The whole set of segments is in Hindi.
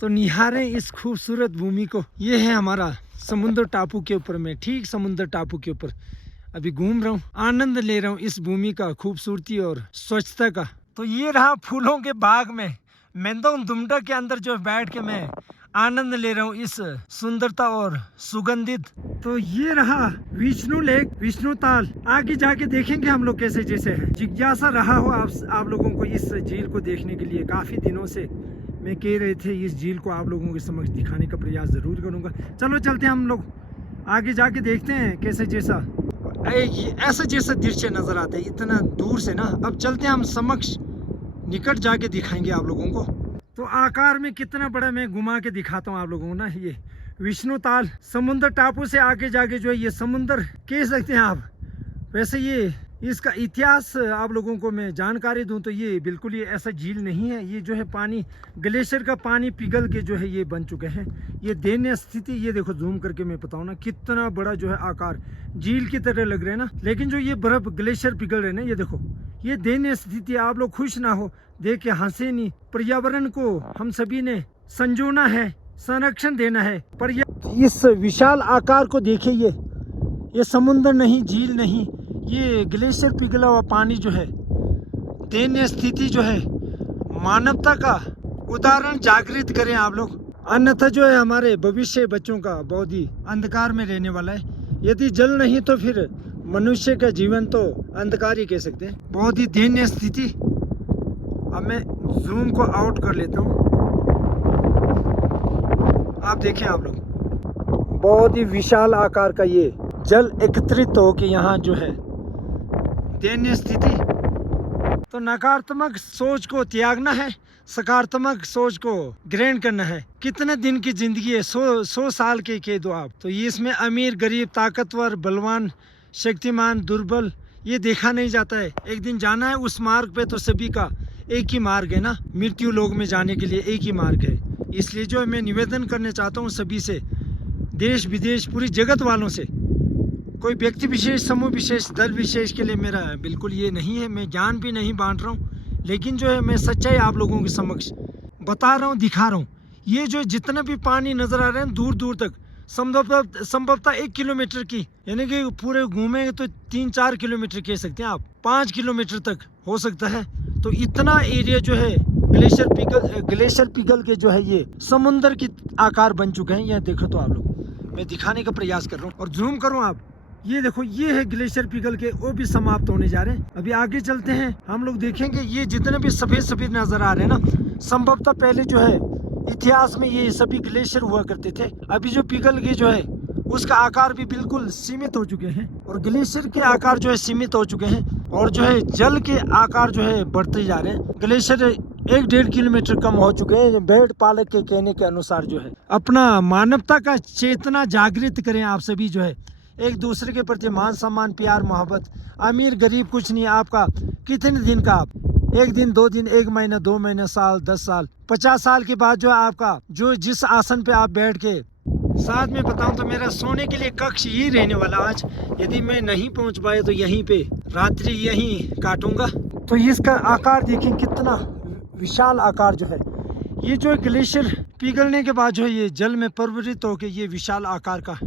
तो निहारें इस खूबसूरत भूमि को। ये है हमारा समुद्र टापू के ऊपर में, ठीक समुद्र टापू के ऊपर अभी घूम रहा हूँ, आनंद ले रहा हूँ इस भूमि का खूबसूरती और स्वच्छता का। तो ये रहा फूलों के बाग में मेंदोंग दुमडा के अंदर जो बैठ के मैं आनंद ले रहा हूँ इस सुंदरता और सुगंधित। तो ये रहा विष्णु लेक, विष्णु ताल। आगे जाके देखेंगे हम लोग कैसे जैसे है। जिज्ञासा रहा हो आप लोगों को इस झील को देखने के लिए। काफी दिनों से मैं कह रहे थे इस झील को आप लोगों के समक्ष दिखाने का प्रयास जरूर करूंगा। चलो चलते हैं हम लोग आगे जाके देखते हैं कैसे जैसा ऐसा जैसा दृश्य नजर आता है इतना दूर से ना। अब चलते हैं हम समक्ष, निकट जाके दिखाएंगे आप लोगों को। तो आकार में कितना बड़ा मैं घुमा के दिखाता हूँ आप लोगों को ना। ये विष्णु ताल समुद्र टापू से आगे जाके जो है ये समुद्र कह सकते हैं आप। वैसे ये इसका इतिहास आप लोगों को मैं जानकारी दूं तो ये बिल्कुल ये ऐसा झील नहीं है। ये जो है पानी ग्लेशियर का पानी पिघल के जो है ये बन चुके हैं। ये दयनीय स्थिति, ये देखो जूम करके मैं बताऊं ना कितना बड़ा जो है आकार झील की तरह लग रहे हैं ना। लेकिन जो ये बर्फ ग्लेशियर पिघल रहे हैं ना, ये देखो ये दयनीय स्थिति। आप लोग खुश ना हो देख के हंसे नहीं। पर्यावरण को हम सभी ने संजोना है, संरक्षण देना है। पर इस विशाल आकार को देखिए, ये समुद्र नहीं, झील नहीं, ये ग्लेशियर पिघला हुआ पानी जो है दयनीय स्थिति जो है मानवता का उदाहरण जागृत करें आप लोग। अन्यथा जो है हमारे भविष्य बच्चों का बहुत ही अंधकार में रहने वाला है। यदि जल नहीं तो फिर मनुष्य का जीवन तो अंधकार ही कह सकते हैं। बहुत ही दयनीय स्थिति। अब मैं जूम को आउट कर लेता हूँ। आप देखें आप लोग, बहुत ही विशाल आकार का ये जल एकत्रित हो के यहाँ जो है दयनीय स्थिति। तो नकारात्मक सोच को त्यागना है, सकारात्मक सोच को ग्रहण करना है। कितने दिन की जिंदगी है, 100 साल के कह दो आप। तो ये इसमें अमीर गरीब, ताकतवर बलवान, शक्तिमान दुर्बल ये देखा नहीं जाता है। एक दिन जाना है उस मार्ग पे, तो सभी का एक ही मार्ग है ना, मृत्यु लोक में जाने के लिए एक ही मार्ग है। इसलिए जो मैं निवेदन करना चाहता हूँ सभी से, देश विदेश पूरी जगत वालों से, कोई व्यक्ति विशेष, समूह विशेष, दल विशेष के लिए मेरा बिल्कुल ये नहीं है। मैं ज्ञान भी नहीं बांट रहा हूँ, लेकिन जो है मैं सच्चाई आप लोगों के समक्ष बता रहा हूँ, दिखा रहा हूँ। ये जो जितना भी पानी नजर आ रहे हैं दूर दूर तक, संभवतः 1 किलोमीटर की, यानी कि पूरे घूमेंगे तो 3-4 किलोमीटर कह सकते हैं आप, 5 किलोमीटर तक हो सकता है। तो इतना एरिया जो है ग्लेशियर पिघल के जो है ये समुन्द्र की आकार बन चुके हैं। यह देखो तो आप लोग, मैं दिखाने का प्रयास कर रहा हूँ और जूम करूँ आप, ये देखो ये है ग्लेशियर पिघल के, वो भी समाप्त होने जा रहे हैं। अभी आगे चलते हैं हम लोग, देखेंगे ये जितने भी सफेद सफेद नजर आ रहे हैं ना, संभवतः पहले जो है इतिहास में ये सभी ग्लेशियर हुआ करते थे। अभी जो पिघल के जो है उसका आकार भी बिल्कुल सीमित हो चुके हैं और ग्लेशियर के आकार जो है सीमित हो चुके हैं और जो है जल के आकार जो है बढ़ते जा रहे हैं। ग्लेशियर 1-1.5 किलोमीटर कम हो चुके हैं। भेड़ पालक के कहने के अनुसार जो है अपना मानवता का चेतना जागृत करें आप सभी, जो है एक दूसरे के प्रति मान सम्मान, प्यार, मोहब्बत। अमीर गरीब कुछ नहीं, आपका कितने दिन का, आप 1 दिन 2 दिन, 1 महीना 2 महीना, साल 10 साल 50 साल के बाद जो है आपका जो जिस आसन पे आप बैठ के, साथ में बताऊं तो मेरा सोने के लिए कक्ष यही रहने वाला। आज यदि मैं नहीं पहुंच पाए तो यहीं पे रात्रि यहीं काटूंगा। तो इसका आकार देखिए कितना विशाल आकार जो है। ये जो ग्लेशियर पिघलने के बाद जो है ये जल में परिवर्तित होकर ये विशाल आकार का।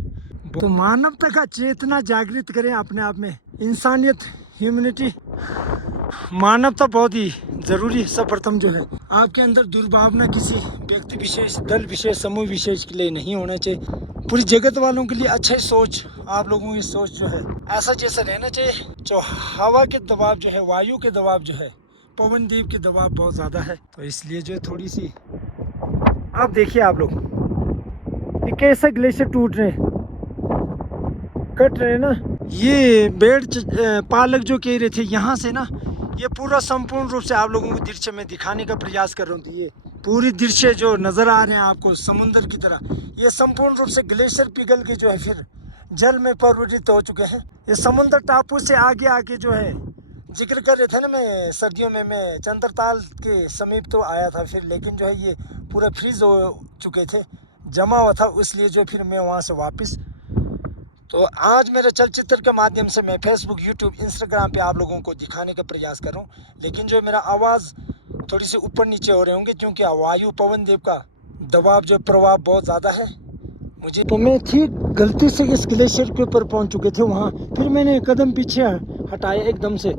तो मानवता का चेतना जागृत करें अपने आप में, इंसानियत, ह्यूमैनिटी, मानवता बहुत ही जरूरी है। सर्वप्रथम जो है आपके अंदर दुर्भावना किसी व्यक्ति विशेष, दल विशेष, समूह विशेष के लिए नहीं होना चाहिए। पूरी जगत वालों के लिए अच्छा सोच, आप लोगों की सोच जो है ऐसा जैसा रहना चाहिए। जो हवा के दबाव जो है, वायु के दबाव जो है, पवनदीप के दबाव बहुत ज़्यादा है, तो इसलिए जो है थोड़ी सी, आप देखिए आप लोग ये कैसे ग्लेशियर टूट रहे हैं, कट रहे हैं ना। ये भेड़ पालक जो कह रहे थे यहाँ से ना, ये पूरा संपूर्ण रूप से आप लोगों को दृश्य में दिखाने का प्रयास कर रहा हूँ। ये पूरी दृश्य जो नज़र आ रहे हैं आपको समुद्र की तरह, ये संपूर्ण रूप से ग्लेशियर पिघल के जो है फिर जल में परिवर्तित हो चुके हैं। ये समुद्र टापू से आगे आगे जो है जिक्र कर रहे थे ना, मैं सर्दियों में मैं चंद्रताल के समीप तो आया था फिर, लेकिन जो है ये पूरा फ्रीज हो चुके थे, जमा हुआ था, इसलिए जो फिर मैं वहाँ से वापस। तो आज मेरे चलचित्र के माध्यम से मैं फेसबुक, यूट्यूब, इंस्टाग्राम पे आप लोगों को दिखाने का प्रयास कर रहा हूँ, लेकिन जो मेरा आवाज़ थोड़ी सी ऊपर नीचे हो रहे होंगे क्योंकि वायु पवन देव का दबाव जो प्रभाव बहुत ज़्यादा है मुझे। तो मैं ठीक गलती से इस ग्लेशियर के ऊपर पहुंच चुके थे वहाँ, फिर मैंने कदम पीछे हटाया एकदम से,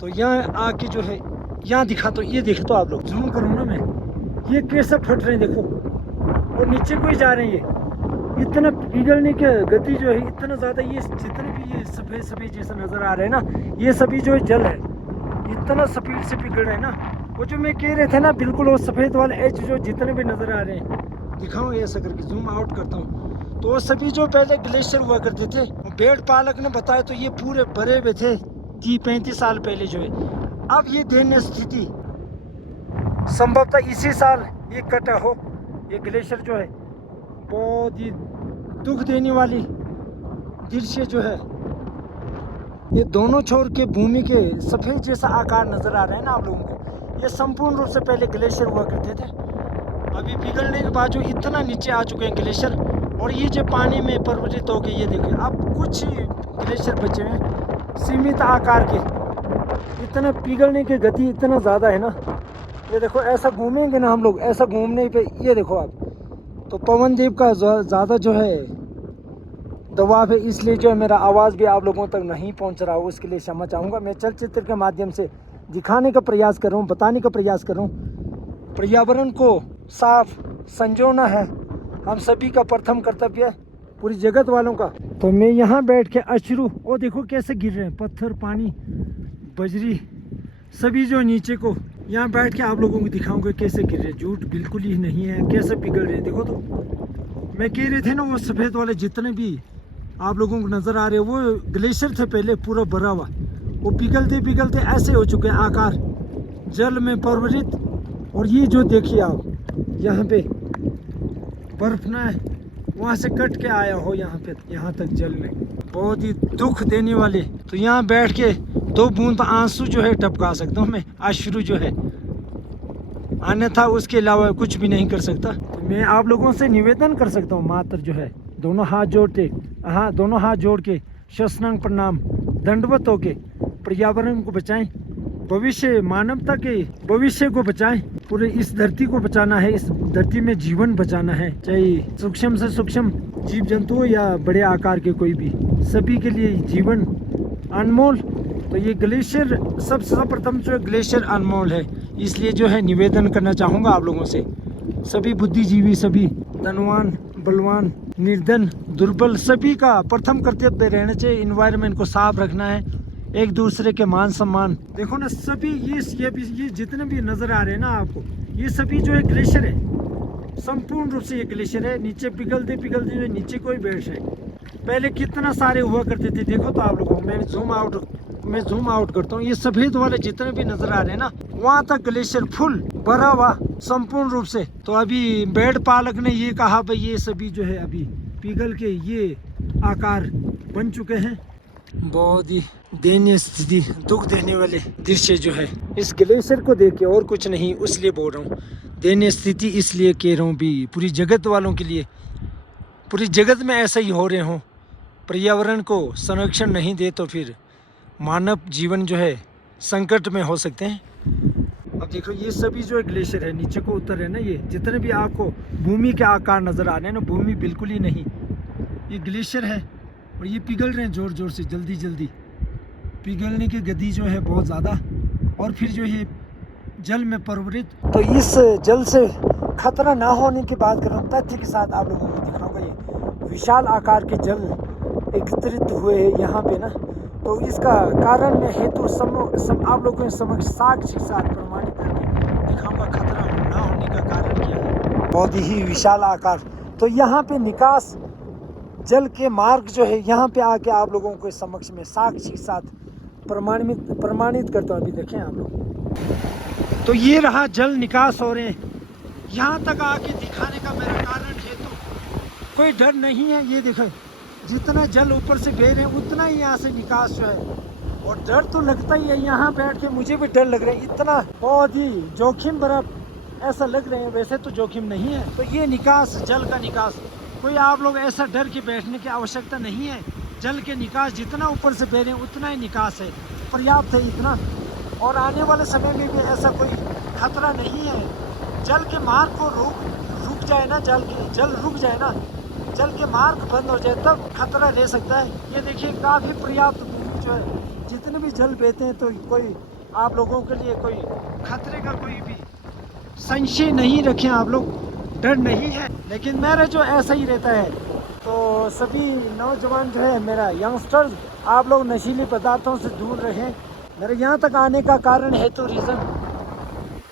तो यहाँ आके जो है यहाँ दिखा, तो ये देखो तो आप लोग, जूम करूँ ना मैं, ये कैसे फट रहे हैं देखो, और नीचे को ही जा रहे हैं ये, इतना पिघलने की गति जो है इतना ज़्यादा, ये जितने भी ये सफ़ेद सफ़ेद जैसा नज़र आ रहे हैं ना, ये सभी जो जल है इतना स्पीड से पिघल रहे हैं ना। वो जो मैं कह रहे थे ना, बिल्कुल वो सफ़ेद वाले एज जो जितने भी नज़र आ रहे हैं, दिखाऊँ ऐसा करके जूम आउट करता हूँ, तो वो सभी जो पहले ग्लेशियर हुआ करते थे, बेड पालक ने बताया तो ये पूरे भरे हुए थे 30-35 साल पहले जो है। अब ये दयनीय स्थिति संभवतः इसी साल ये कटा हो, ये ग्लेशियर जो है, बहुत ही दुख देने वाली दृश्य जो है, ये दोनों छोर के भूमि के सफ़ेद जैसा आकार नज़र आ रहा है ना आप लोगों को, ये संपूर्ण रूप से पहले ग्लेशियर हुआ करते थे, अभी पिघलने के बाद जो इतना नीचे आ चुके हैं ग्लेशियर, और ये जो पानी में परिवर्तित हो गए, ये देखिए अब कुछ ग्लेशियर बचे हैं सीमित आकार के, इतना पिघलने की गति इतना ज़्यादा है ना, ये देखो ऐसा घूमेंगे ना हम लोग, ऐसा घूमने पे ये देखो आप, तो पवन देव का ज़्यादा जो है दबाव है, इसलिए जो है मेरा आवाज़ भी आप लोगों तक नहीं पहुंच रहा हो, उसके लिए क्षमा चाहूँगा। मैं चलचित्र के माध्यम से दिखाने का प्रयास कर रहा हूँ, बताने का प्रयास कर रहा हूँ, पर्यावरण को साफ संजोना है हम सभी का प्रथम कर्तव्य, पूरी जगत वालों का। तो मैं यहाँ बैठ के अश्रु, वो देखो कैसे गिर रहे हैं, पत्थर, पानी, बजरी, सभी जो नीचे को, यहाँ बैठ के आप लोगों को दिखाऊंगा कैसे गिर रहे हैं, झूठ बिल्कुल ही नहीं है, कैसे पिघल रहे हैं देखो। तो मैं कह रहे थे ना, वो सफ़ेद वाले जितने भी आप लोगों को नज़र आ रहे हैं, वो ग्लेशियर थे पहले पूरा भरा हुआ, वो पिघलते पिघलते ऐसे हो चुके हैं आकार, जल में परिवर्तित। और ये जो देखिए आप यहाँ पे बर्फ ना है, वहाँ से कट के आया हो यहाँ पे, यहाँ तक जल में, बहुत ही दुख देने वाले। तो यहाँ बैठ के 2 बूंद आंसू जो है टपका सकता हूँ मैं, अश्रु जो है, अन्यथा उसके अलावा कुछ भी नहीं कर सकता। तो मैं आप लोगों से निवेदन कर सकता हूँ, मात्र जो है दोनों हाथ जोड़ के शस्त्रांग प्रणाम दंडवत होके पर्यावरण को बचाएं, भविष्य मानवता के भविष्य को बचाएं, पूरे इस धरती को बचाना है, इस धरती में जीवन बचाना है, चाहे सूक्ष्म से सूक्ष्म जीव जंतु या बड़े आकार के कोई भी, सभी के लिए जीवन अनमोल। तो ये ग्लेशियर सबसे सर्वप्रथम जो ग्लेशियर अनमोल है, इसलिए जो है निवेदन करना चाहूँगा आप लोगों से, सभी बुद्धिजीवी, सभी धनवान, बलवान, निर्धन, दुर्बल, सभी का प्रथम कर्तव्य रहना चाहिए, इन्वायरमेंट को साफ रखना है, एक दूसरे के मान सम्मान। देखो ना सभी ये जितने भी नज़र आ रहे हैं ना आपको, ये सभी जो है ग्लेशियर है, संपूर्ण रूप से ये ग्लेशियर है, नीचे पिघलते पिघलते जो नीचे कोई बैठ है, पहले कितना सारे हुआ करते थे देखो। तो आप लोगों को मैं जूम आउट करता हूँ, ये सफ़ेद वाले जितने भी नज़र आ रहे हैं ना, वहाँ तक ग्लेशियर फुल भरा हुआ संपूर्ण रूप से। तो अभी बेड पालक ने ये कहा भाई ये सभी जो है अभी पिघल के ये आकार बन चुके हैं। बहुत ही दयनीय स्थिति, दुख देने वाले दृश्य जो है इस ग्लेशियर को देख के, और कुछ नहीं, उसलिए बोल रहा हूँ दयनीय स्थिति, इसलिए कह रहा हूँ भी पूरी जगत वालों के लिए, पूरी जगत में ऐसा ही हो रहे हों, पर्यावरण को संरक्षण नहीं दे तो फिर मानव जीवन जो है संकट में हो सकते हैं। अब देखो ये सभी जो ग्लेशियर है नीचे को उतर रहे हैं ना, ये जितने भी आपको भूमि के आकार नज़र आ रहे हैं ना, भूमि बिल्कुल ही नहीं, ये ग्लेशियर है, और ये पिघल रहे हैं ज़ोर ज़ोर से, जल्दी जल्दी पिघलने की गति जो है बहुत ज़्यादा, और फिर जो है जल में परिवर्तित। तो इस जल से खतरा ना होने की बात कर रहा हूँ, तथ्य के साथ आप लोगों को दिखाऊंगा। ये विशाल आकार के जल एकत्रित हुए हैं यहाँ पे ना, तो इसका कारण में हेतु आप लोगों के समक्ष साक्ष्य के साथ प्रमाणित करके दिखाऊंगा, खतरा ना होने का कारण क्या है। बहुत ही विशाल आकार, तो यहाँ पे निकास जल के मार्ग जो है, यहाँ पे आके आप लोगों के समक्ष में साक्ष्य के साथ प्रमाणित करता हूँ। अभी देखें आप लोग, तो ये रहा जल निकास हो रहे हैं, यहाँ तक आके दिखाने का मेरा कारण हेतु कोई डर नहीं है। ये देखो जितना जल ऊपर से बह रहे हैं उतना ही यहाँ से निकास जो है, और डर तो लगता ही है, यहाँ बैठ के मुझे भी डर लग रहा है, इतना बहुत ही जोखिम भरा ऐसा लग रहे हैं, वैसे तो जोखिम नहीं है। तो ये निकास, जल का निकास, कोई आप लोग ऐसा डर के बैठने की आवश्यकता नहीं है, जल के निकास जितना ऊपर से बह रहे हैं उतना ही निकास है, पर्याप्त है इतना, और आने वाले समय में भी ऐसा कोई खतरा नहीं है। जल के मार्ग को रुक जाए ना, जल रुक जाए ना, जल के मार्ग बंद हो जाए, तब खतरा रह सकता है। ये देखिए काफ़ी पर्याप्त दूरी जो है, जितने भी जल बहते हैं तो कोई आप लोगों के लिए कोई खतरे का कोई भी संशय नहीं रखें आप लोग, डर नहीं है। लेकिन मेरा जो ऐसा ही रहता है, तो सभी नौजवान जो है, मेरा यंगस्टर्स, आप लोग नशीले पदार्थों से दूर रहें। मेरे यहाँ तक आने का कारण है तो रीज़न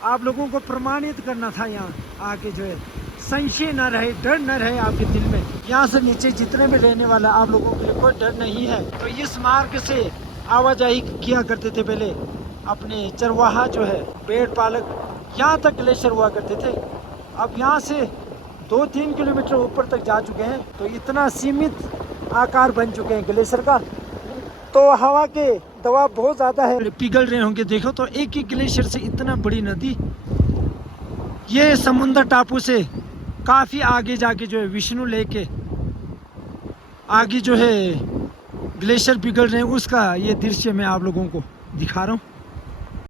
आप लोगों को प्रमाणित करना था, यहाँ आके जो है संशय ना रहे, डर ना रहे आपके दिल में। यहाँ से नीचे जितने भी रहने वाला आप लोगों के लिए कोई डर नहीं है। तो इस मार्ग से आवाजाही किया करते थे पहले अपने चरवाहा जो है, भेड़ पालक, यहाँ तक ग्लेशियर हुआ करते थे। अब यहाँ से 2-3 किलोमीटर ऊपर तक जा चुके हैं, तो इतना सीमित आकार बन चुके हैं ग्लेशियर का, तो हवा के दबाव बहुत ज़्यादा है, पिघल रहे होंगे। देखो तो एक ही ग्लेशियर से इतना बड़ी नदी, ये समुंदर टापू से काफ़ी आगे जाके जो है विष्णु लेके आगे जो है ग्लेशियर पिघल रहे हैं, उसका ये दृश्य मैं आप लोगों को दिखा रहा हूँ।